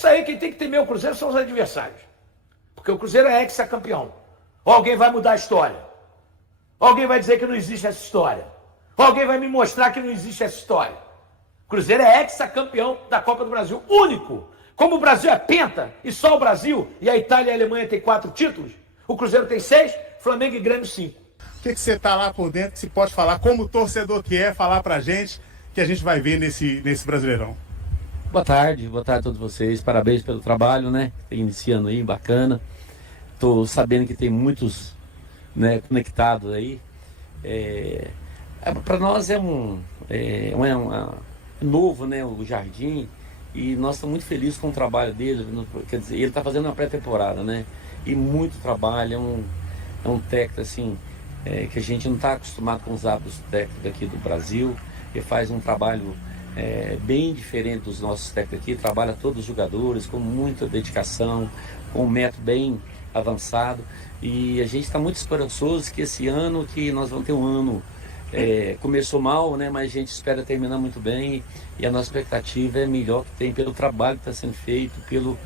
Isso aí, quem tem que temer o Cruzeiro são os adversários. Porque o Cruzeiro é ex-campeão. Ou alguém vai mudar a história. Ou alguém vai dizer que não existe essa história. Ou alguém vai me mostrar que não existe essa história. O Cruzeiro é ex-campeão da Copa do Brasil, único. Como o Brasil é penta, e só o Brasil, e a Itália e a Alemanha têm 4 títulos, o Cruzeiro tem 6, Flamengo e Grêmio 5. O que você tá lá por dentro, que você pode falar, como torcedor que é, falar pra gente, que a gente vai ver nesse Brasileirão? Boa tarde a todos vocês, parabéns pelo trabalho, né? Iniciando aí, bacana. Tô sabendo que tem muitos, né, conectados aí. Para nós é novo, né, o Jardim, e nós estamos muito felizes com o trabalho dele. Quer dizer, ele está fazendo uma pré-temporada, né? E muito trabalho, é um técnico assim, que a gente não está acostumado com os hábitos técnicos aqui do Brasil. Ele faz um trabalho bem diferente dos nossos técnicos aqui, trabalha todos os jogadores com muita dedicação, com um método bem avançado, e a gente está muito esperançoso que esse ano, que nós vamos ter um ano, começou mal, né, mas a gente espera terminar muito bem, e a nossa expectativa é melhor que tem pelo trabalho que está sendo feito, pelo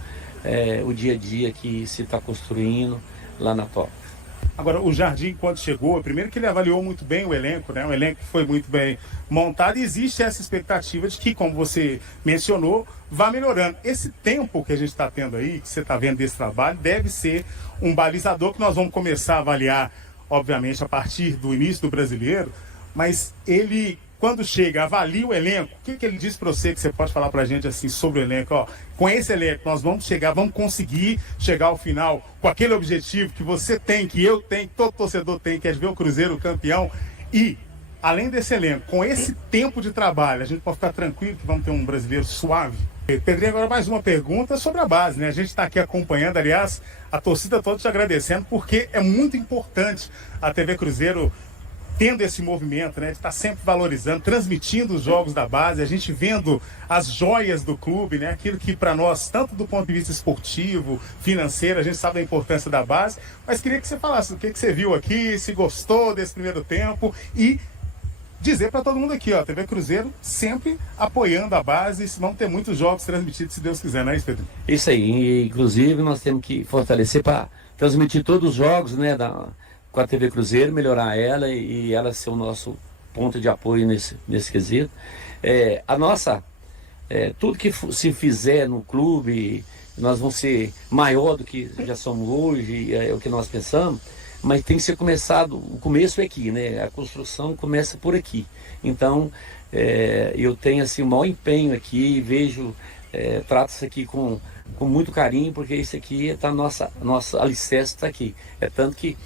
o dia a dia que se está construindo lá na Toca. Agora, o Jardim, quando chegou, primeiro que ele avaliou muito bem o elenco, né? Um elenco que foi muito bem montado, e existe essa expectativa de que, como você mencionou, vá melhorando. Esse tempo que a gente está tendo aí, que você está vendo desse trabalho, deve ser um balizador que nós vamos começar a avaliar, obviamente, a partir do início do Brasileiro, mas ele, quando chega, avalia o elenco. O que ele diz para você, que você pode falar para a gente assim, sobre o elenco? Ó, com esse elenco nós vamos chegar, vamos conseguir chegar ao final com aquele objetivo que você tem, que eu tenho, que todo torcedor tem, que é ver o Cruzeiro campeão. E, além desse elenco, com esse tempo de trabalho, a gente pode ficar tranquilo que vamos ter um brasileiro suave? Pedrinho, agora mais uma pergunta sobre a base, né? A gente está aqui acompanhando, aliás, a torcida toda te agradecendo, porque é muito importante a TV Cruzeiro tendo esse movimento, né, de estar sempre valorizando, transmitindo os jogos da base, a gente vendo as joias do clube, né, aquilo que para nós, tanto do ponto de vista esportivo, financeiro, a gente sabe da importância da base, mas queria que você falasse o que você viu aqui, se gostou desse primeiro tempo, e dizer para todo mundo aqui, ó, TV Cruzeiro sempre apoiando a base, vão ter muitos jogos transmitidos, se Deus quiser, não é isso, Pedro? Isso aí, inclusive nós temos que fortalecer para transmitir todos os jogos, né, com a TV Cruzeiro, melhorar ela e ela ser o nosso ponto de apoio nesse quesito. Tudo que se fizer no clube, nós vamos ser maior do que já somos hoje, é o que nós pensamos, mas tem que ser começado, o começo é aqui, né? A construção começa por aqui. Então, eu tenho assim, o maior empenho aqui, vejo, trato isso aqui com muito carinho, porque isso aqui está nossa alicerce está aqui. É tanto que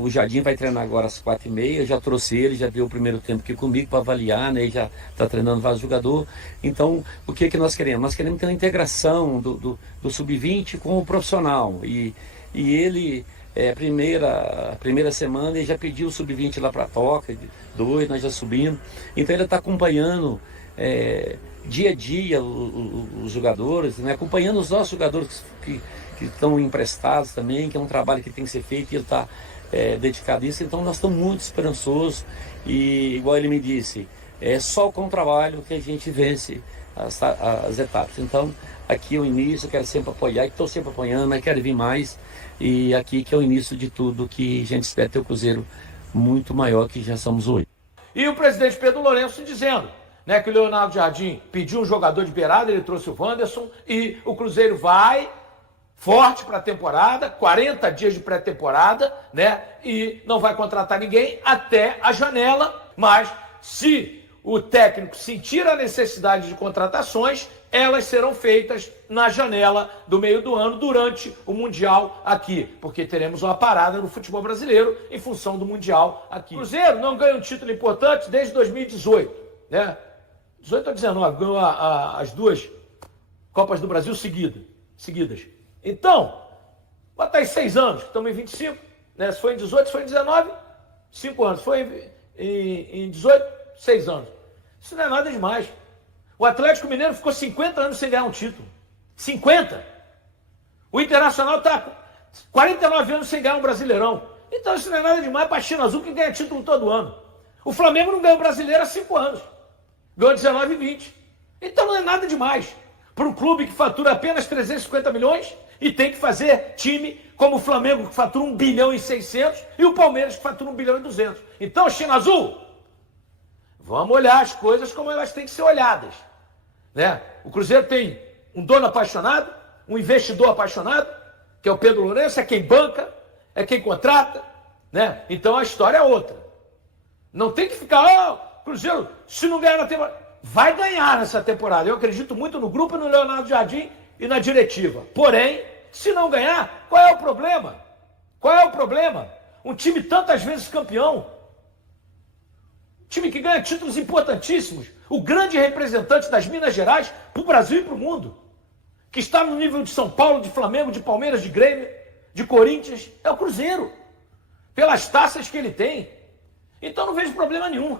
o Jardim vai treinar agora às 4h30, eu já trouxe ele, já viu o primeiro tempo aqui comigo para avaliar, né? Ele já está treinando vários jogadores. Então, o que nós queremos? Nós queremos ter uma integração do sub-20 com o profissional. E ele, a primeira semana, ele já pediu o sub-20 lá para a Toca, 2, nós já subimos. Então, ele está acompanhando dia a dia os jogadores, né? Acompanhando os nossos jogadores que estão emprestados também, que é um trabalho que tem que ser feito, e ele está dedicado a isso. Então nós estamos muito esperançosos, e igual ele me disse, é só com o trabalho que a gente vence as etapas. Então aqui é o início, eu quero sempre apoiar, estou sempre apoiando, mas quero vir mais, e aqui que é o início de tudo, que a gente espera ter o Cruzeiro muito maior que já somos hoje. E o presidente Pedro Lourenço dizendo, né, que o Leonardo Jardim pediu um jogador de beirada, ele trouxe o Wanderson, e o Cruzeiro vai forte para a temporada, 40 dias de pré-temporada, né? E não vai contratar ninguém até a janela, mas se o técnico sentir a necessidade de contratações, elas serão feitas na janela do meio do ano, durante o Mundial aqui, porque teremos uma parada no futebol brasileiro em função do Mundial aqui. O Cruzeiro não ganha um título importante desde 2018, né? 18 ou 19, ganhou as 2 Copas do Brasil seguidas. Então, bota aí 6 anos, estamos em 25, né? Se foi em 18, se foi em 19, 5 anos. Foi em 18, 6 anos. Isso não é nada demais. O Atlético Mineiro ficou 50 anos sem ganhar um título. 50! O Internacional está 49 anos sem ganhar um Brasileirão. Então isso não é nada demais para a China Azul, que ganha título todo ano. O Flamengo não ganhou o Brasileiro há 5 anos. Ganhou 19 e 20. Então não é nada demais. para um clube que fatura apenas 350 milhões e tem que fazer time como o Flamengo, que fatura 1 bilhão e 600, e o Palmeiras, que fatura 1 bilhão e 200. Então, China Azul, vamos olhar as coisas como elas têm que ser olhadas, né? O Cruzeiro tem um dono apaixonado, um investidor apaixonado, que é o Pedro Lourenço, é quem banca, é quem contrata, né? Então a história é outra. Não tem que ficar, Cruzeiro, se não ganhar na temporada, vai ganhar nessa temporada. Eu acredito muito no grupo, no Leonardo Jardim e na diretiva. Porém, se não ganhar, qual é o problema? Qual é o problema? Um time tantas vezes campeão, time que ganha títulos importantíssimos, o grande representante das Minas Gerais para o Brasil e para o mundo, que está no nível de São Paulo, de Flamengo, de Palmeiras, de Grêmio, de Corinthians, é o Cruzeiro, pelas taças que ele tem. Então não vejo problema nenhum.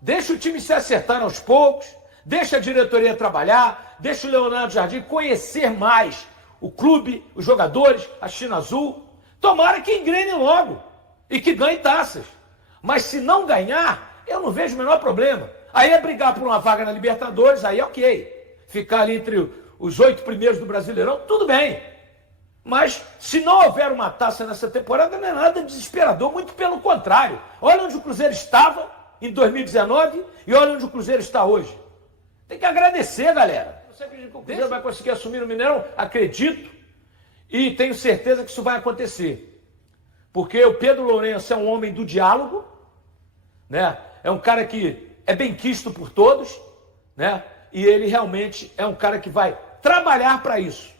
Deixa o time se acertar aos poucos, deixa a diretoria trabalhar, deixa o Leonardo Jardim conhecer mais o clube, os jogadores, a China Azul. Tomara que engrene logo e que ganhe taças. Mas se não ganhar, eu não vejo o menor problema. Aí é brigar por uma vaga na Libertadores, aí é ok. Ficar ali entre os 8 primeiros do Brasileirão, tudo bem. Mas se não houver uma taça nessa temporada, não é nada desesperador, muito pelo contrário. Olha onde o Cruzeiro estava em 2019 e olha onde o Cruzeiro está hoje. Tem que agradecer, galera. Você acredita que o Cruzeiro vai conseguir assumir o Mineirão? Acredito e tenho certeza que isso vai acontecer. Porque o Pedro Lourenço é um homem do diálogo, né? É um cara que é bem quisto por todos, né? E ele realmente é um cara que vai trabalhar para isso,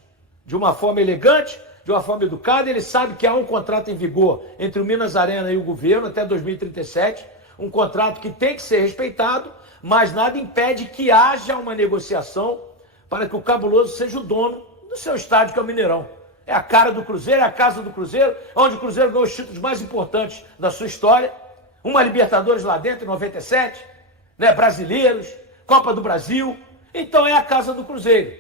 de uma forma elegante, de uma forma educada. Ele sabe que há um contrato em vigor entre o Minas Arena e o governo até 2037, um contrato que tem que ser respeitado, mas nada impede que haja uma negociação para que o Cabuloso seja o dono do seu estádio, que é o Mineirão. É a cara do Cruzeiro, é a casa do Cruzeiro, onde o Cruzeiro ganhou os títulos mais importantes da sua história, uma Libertadores lá dentro em 97, né, brasileiros, Copa do Brasil. Então é a casa do Cruzeiro.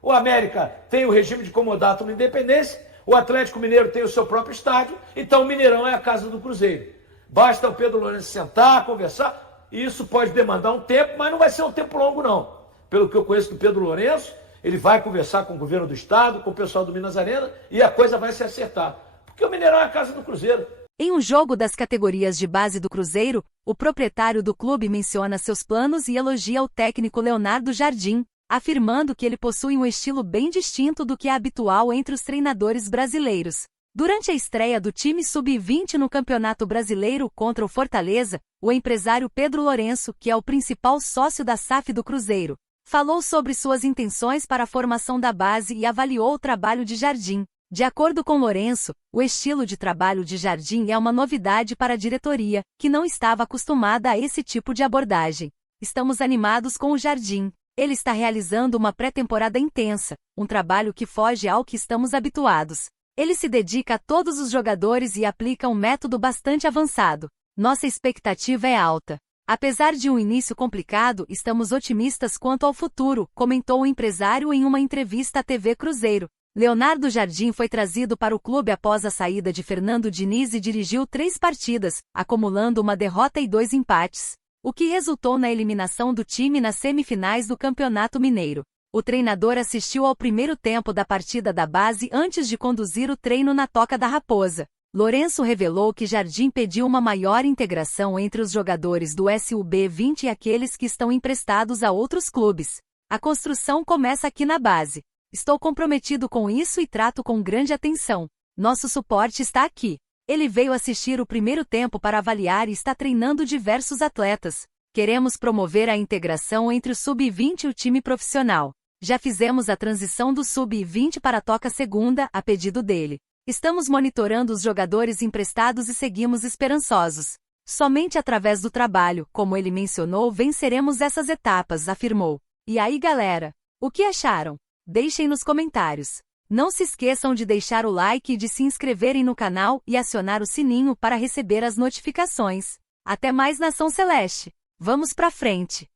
O América tem o regime de comodato na Independência, o Atlético Mineiro tem o seu próprio estádio, então o Mineirão é a casa do Cruzeiro. Basta o Pedro Lourenço sentar, conversar, e isso pode demandar um tempo, mas não vai ser um tempo longo não. Pelo que eu conheço do Pedro Lourenço, ele vai conversar com o governo do estado, com o pessoal do Minas Arena, e a coisa vai se acertar. Porque o Mineirão é a casa do Cruzeiro. Em um jogo das categorias de base do Cruzeiro, o proprietário do clube menciona seus planos e elogia o técnico Leonardo Jardim, afirmando que ele possui um estilo bem distinto do que é habitual entre os treinadores brasileiros. Durante a estreia do time sub-20 no Campeonato Brasileiro contra o Fortaleza, o empresário Pedro Lourenço, que é o principal sócio da SAF do Cruzeiro, falou sobre suas intenções para a formação da base e avaliou o trabalho de Jardim. De acordo com Lourenço, o estilo de trabalho de Jardim é uma novidade para a diretoria, que não estava acostumada a esse tipo de abordagem. Estamos animados com o Jardim. Ele está realizando uma pré-temporada intensa, um trabalho que foge ao que estamos habituados. Ele se dedica a todos os jogadores e aplica um método bastante avançado. Nossa expectativa é alta. Apesar de um início complicado, estamos otimistas quanto ao futuro, comentou o empresário em uma entrevista à TV Cruzeiro. Leonardo Jardim foi trazido para o clube após a saída de Fernando Diniz e dirigiu 3 partidas, acumulando uma derrota e 2 empates, o que resultou na eliminação do time nas semifinais do Campeonato Mineiro. O treinador assistiu ao primeiro tempo da partida da base antes de conduzir o treino na Toca da Raposa. Lourenço revelou que Jardim pediu uma maior integração entre os jogadores do SUB20 e aqueles que estão emprestados a outros clubes. A construção começa aqui na base. Estou comprometido com isso e trato com grande atenção. Nosso suporte está aqui. Ele veio assistir o primeiro tempo para avaliar e está treinando diversos atletas. Queremos promover a integração entre o sub-20 e o time profissional. Já fizemos a transição do sub-20 para a Toca Segunda, a pedido dele. Estamos monitorando os jogadores emprestados e seguimos esperançosos. Somente através do trabalho, como ele mencionou, venceremos essas etapas, afirmou. E aí, galera? O que acharam? Deixem nos comentários. Não se esqueçam de deixar o like e de se inscreverem no canal e acionar o sininho para receber as notificações. Até mais, Nação Celeste! Vamos pra frente!